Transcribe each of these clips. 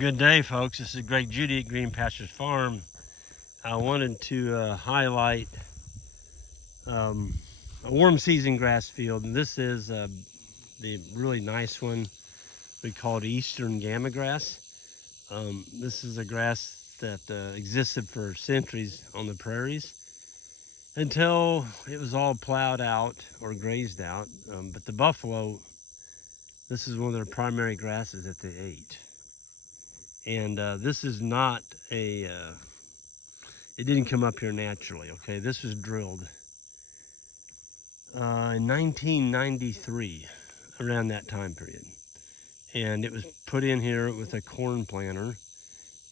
Good day, folks. This is Greg Judy at Green Pastures Farm. I wanted to highlight a warm season grass field, and this is the really nice one we call it Eastern Gama grass. This is a grass that existed for centuries on the prairies until it was all plowed out or grazed out. But the buffalo, this is one of their primary grasses that they ate. And this is not a, it didn't come up here naturally, okay? This was drilled in 1993, around that time period. And it was put in here with a corn planter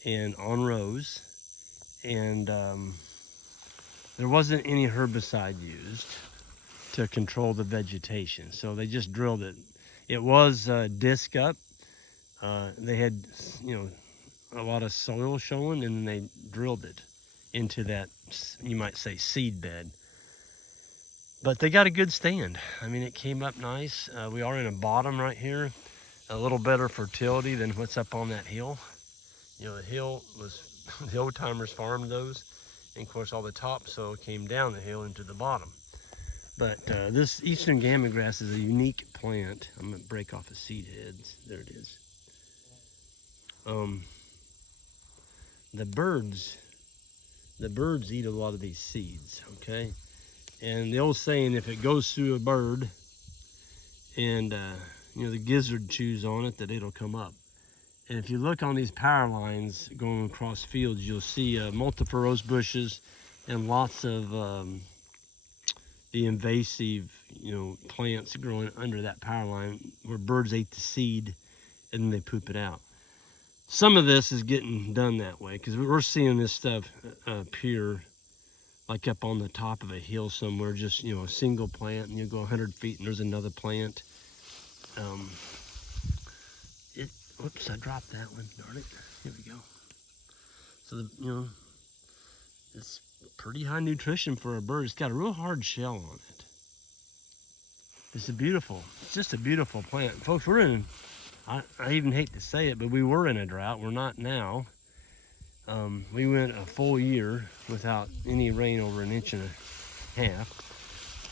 and on rows. And there wasn't any herbicide used to control the vegetation. So they just drilled it. It was disc up. They had, a lot of soil showing, and then they drilled it into that, you might say, seed bed. But they got a good stand. I mean, it came up nice. We are in a bottom right here, a little better fertility than what's up on that hill. The hill was, the old timers farmed those, and of course all the topsoil came down the hill into the bottom. But this Eastern Gama grass is a unique plant. I'm gonna break off the seed heads. There it is. The birds eat a lot of these seeds, okay? And the old saying, if it goes through a bird and the gizzard chews on it, that it'll come up. And if you look on these power lines going across fields, you'll see multiple rose bushes and lots of the invasive plants growing under that power line where birds ate the seed and then they poop it out. Some of this is getting done that way because we're seeing this stuff appear like up on the top of a hill somewhere, just a single plant, and you go 100 feet and there's another plant. Whoops, I dropped that one, darn it. Here we go. So it's pretty high nutrition for a bird. It's got a real hard shell on it. It's just a beautiful plant. Folks, we're in, I even hate to say it, but we were in a drought. We're not now. We went a full year without any rain over 1.5 inches.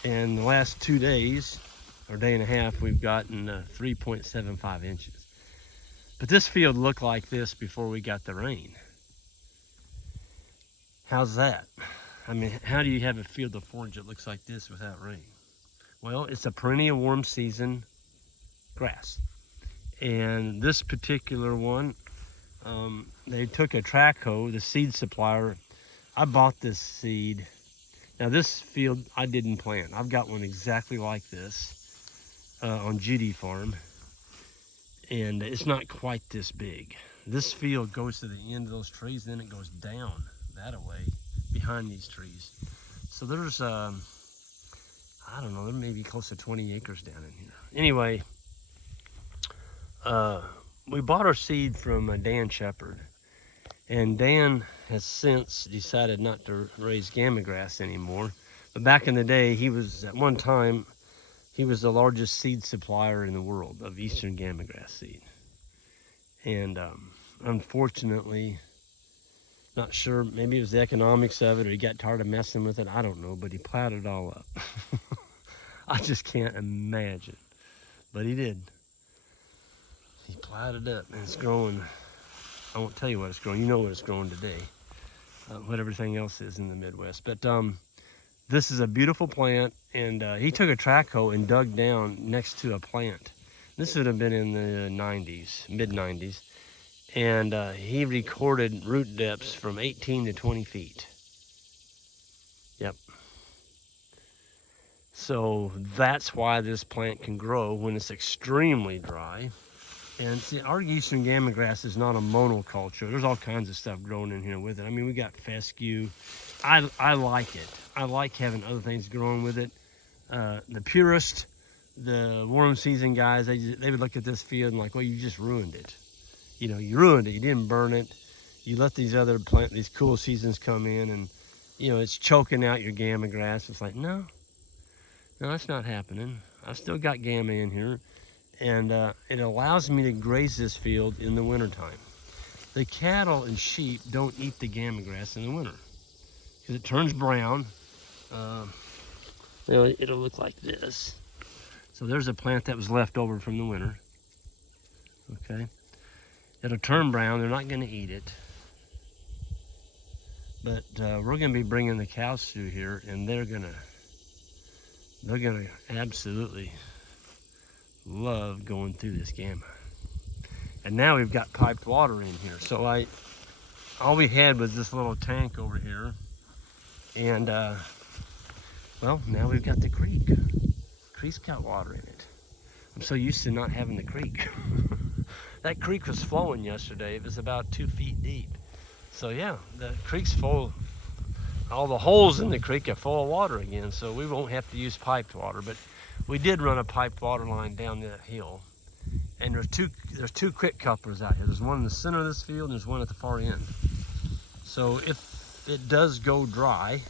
And the last 2 days, or day and a half, we've gotten 3.75 inches. But this field looked like this before we got the rain. How's that? I mean, how do you have a field of forage that looks like this without rain? Well, it's a perennial warm season grass. And this particular one, they took a track hoe, the seed supplier. I bought this seed. Now this field I didn't plant. I've got one exactly like this on Judy Farm. And it's not quite this big. This field goes to the end of those trees, then it goes down that away behind these trees. So there's, I don't know, there may be close to 20 acres down in here. Anyway, we bought our seed from Dan Shepherd, and Dan has since decided not to raise Gama grass anymore. But back in the day, at one time, he was the largest seed supplier in the world of Eastern Gama grass seed. And unfortunately, not sure, maybe it was the economics of it, or he got tired of messing with it, I don't know, but he plowed it all up. I just can't imagine, but he did. He plowed it up, and it's growing. I won't tell you what it's growing. You know what it's growing today, what everything else is in the Midwest. But this is a beautiful plant, and he took a track hoe and dug down next to a plant. This would have been in the 90s, mid-90s, and he recorded root depths from 18 to 20 feet. Yep. So that's why this plant can grow when it's extremely dry. And see, our Eastern Gama grass is not a monoculture. There's all kinds of stuff growing in here with it. I mean, we got fescue. I like it. I like having other things growing with it. The purist, the warm season guys, they would look at this field and like, well, you just ruined it. You ruined it. You didn't burn it. You let these cool seasons come in, and it's choking out your Gama grass. It's like, no, that's not happening. I've still got Gama in here. And it allows me to graze this field in the wintertime. the cattle and sheep don't eat the Gama grass in the winter because it turns brown. It'll look like this. So there's a plant that was left over from the winter. Okay, it'll turn brown. They're not going to eat it, but we're going to be bringing the cows through here, and they're gonna absolutely love going through this Gama. And now we've got piped water in here. So all we had was this little tank over here. And well, now we've got the creek. The creek's got water in it. I'm so used to not having the creek. That creek was flowing yesterday. It was about 2 feet deep. So yeah, the creek's full. All the holes in the creek are full of water again. So we won't have to use piped water. But we did run a piped water line down that hill. And there's two quick couplers out here. There's one in the center of this field and there's one at the far end. So if it does go dry,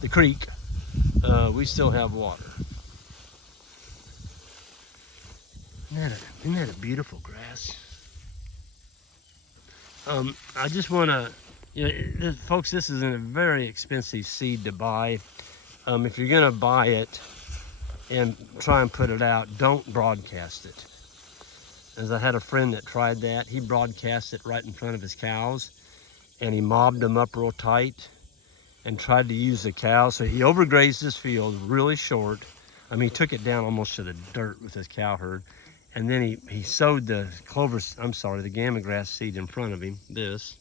the creek, we still have water. Isn't that a beautiful grass? I just want to, folks, this is a very expensive seed to buy. If you're going to buy it and try and put it out, don't broadcast it. As I had a friend that tried that. He broadcast it right in front of his cows, and he mobbed them up real tight and tried to use the cows. So he overgrazed his field really short. I mean, he took it down almost to the dirt with his cow herd. And then he sowed the the Gama grass seed in front of him, this.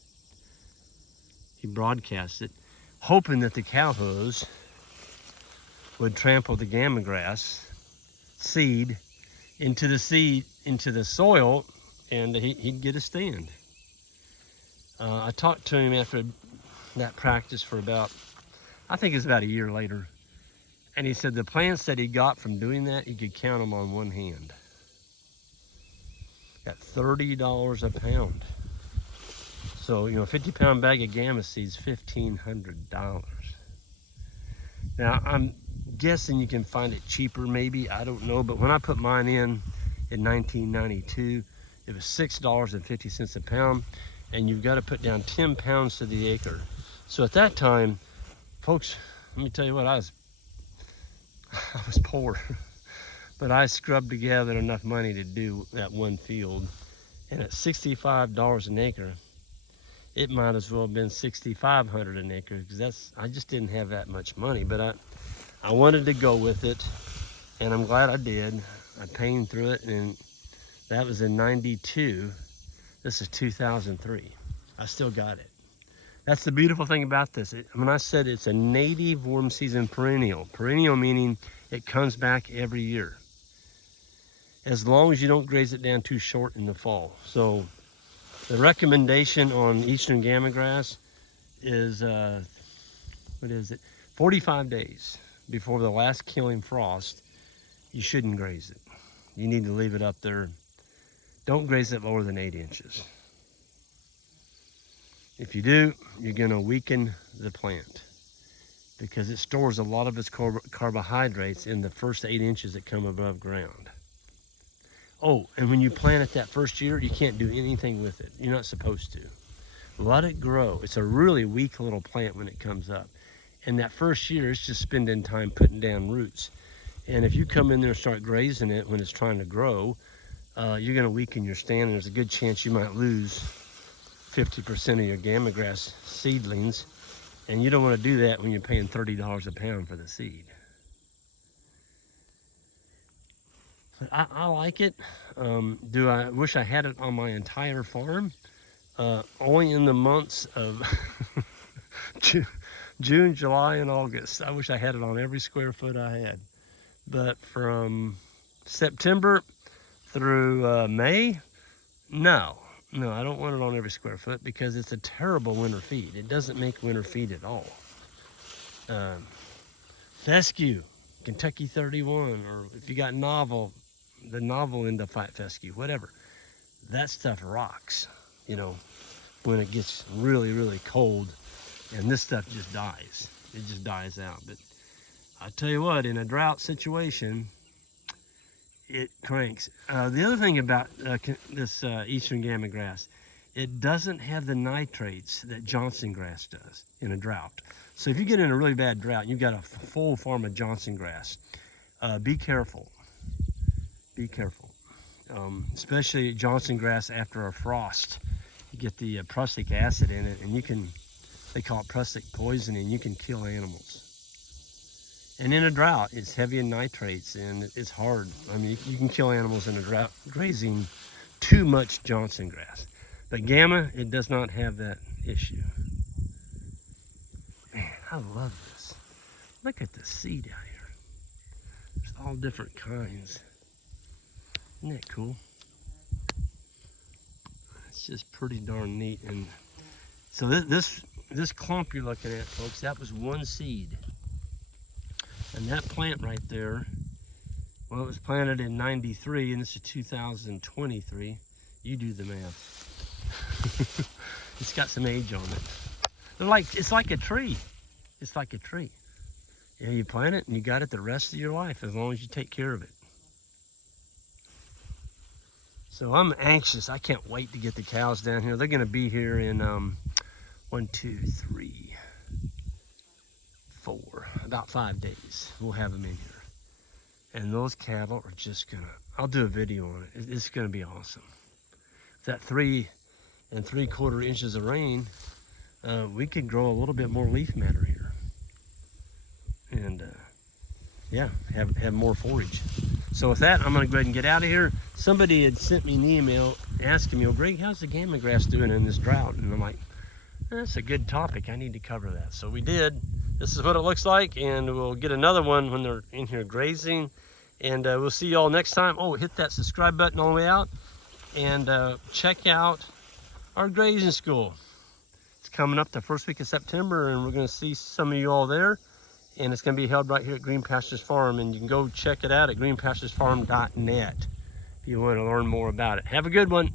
He broadcast it, hoping that the cow hooves would trample the Gama grass seed into the soil, and he'd get a stand. I talked to him after that practice for about, I think it's about a year later, and he said the plants that he got from doing that, he could count them on one hand. Got $30 a pound. So, a 50-pound bag of Gama seeds, $1,500. Now, I'm guessing you can find it cheaper maybe, I don't know, but when I put mine in 1992, it was $6.50 a pound, and you've got to put down 10 pounds to the acre. So at that time, folks, let me tell you what, I was poor, but I scrubbed together enough money to do that one field, and at $65 an acre, it might as well have been $6,500 an acre, because I just didn't have that much money, but I wanted to go with it, and I'm glad I did. I pained through it, and that was in 92. This is 2003. I still got it. That's the beautiful thing about this. When I said it's a native warm season perennial, perennial meaning it comes back every year, as long as you don't graze it down too short in the fall. So the recommendation on eastern Gama grass is, 45 days before the last killing frost, you shouldn't graze it. You need to leave it up there. Don't graze it lower than 8 inches. If you do, you're going to weaken the plant because it stores a lot of its carbohydrates in the first 8 inches that come above ground. Oh, and when you plant it that first year, you can't do anything with it. You're not supposed to. Let it grow. It's a really weak little plant when it comes up. And that first year, it's just spending time putting down roots. And if you come in there and start grazing it when it's trying to grow, you're going to weaken your stand, and there's a good chance you might lose 50% of your Gama grass seedlings. And you don't want to do that when you're paying $30 a pound for the seed. I like it. Do I wish I had it on my entire farm? Only in the months of June, July, and August. I wish I had it on every square foot I had. But from September through May, no, I don't want it on every square foot because it's a terrible winter feed. It doesn't make winter feed at all. Fescue, Kentucky 31, or if you got novel, the novel end of fescue, whatever. That stuff rocks, when it gets really, really cold, and this stuff just dies. It just dies out. But I tell you what, in a drought situation, it cranks. The other thing about this eastern Gama grass, it doesn't have the nitrates that Johnson grass does in a drought. So if you get in a really bad drought, you've got a full farm of Johnson grass, be careful. Be careful. Especially Johnson grass after a frost. You get the prussic acid in it, and you can, they call it prussic poisoning, you can kill animals. And in a drought, it's heavy in nitrates, and it's hard. I mean, you can kill animals in a drought grazing too much Johnson grass. But Gama, it does not have that issue. Man, I love this. Look at the seed out here. There's all different kinds. Isn't that cool? It's just pretty darn neat. And so this clump you're looking at, folks, that was one seed. And that plant right there, well, it was planted in 93, and this is 2023. You do the math. It's got some age on it. It's like a tree. It's like a tree. Yeah, you plant it and you got it the rest of your life as long as you take care of it. So I'm anxious. I can't wait to get the cows down here. They're going to be here in 1, 2, 3, 4, about 5 days. We'll have them in here. And those cattle are just going to, I'll do a video on it. It's going to be awesome. That 3 3/4 inches of rain, we could grow a little bit more leaf matter here. And yeah, have more forage. So with that, I'm going to go ahead and get out of here. Somebody had sent me an email asking me, well, Greg, how's the Gama grass doing in this drought? And I'm like, that's a good topic. I need to cover that. So we did. This is what it looks like, and we'll get another one when they're in here grazing. And we'll see you all next time. Oh, hit that subscribe button on the way out. And check out our grazing school. It's coming up the first week of September, and we're going to see some of you all there. And it's going to be held right here at Green Pastures Farm, and you can go check it out at greenpasturesfarm.net if you want to learn more about it. Have a good one.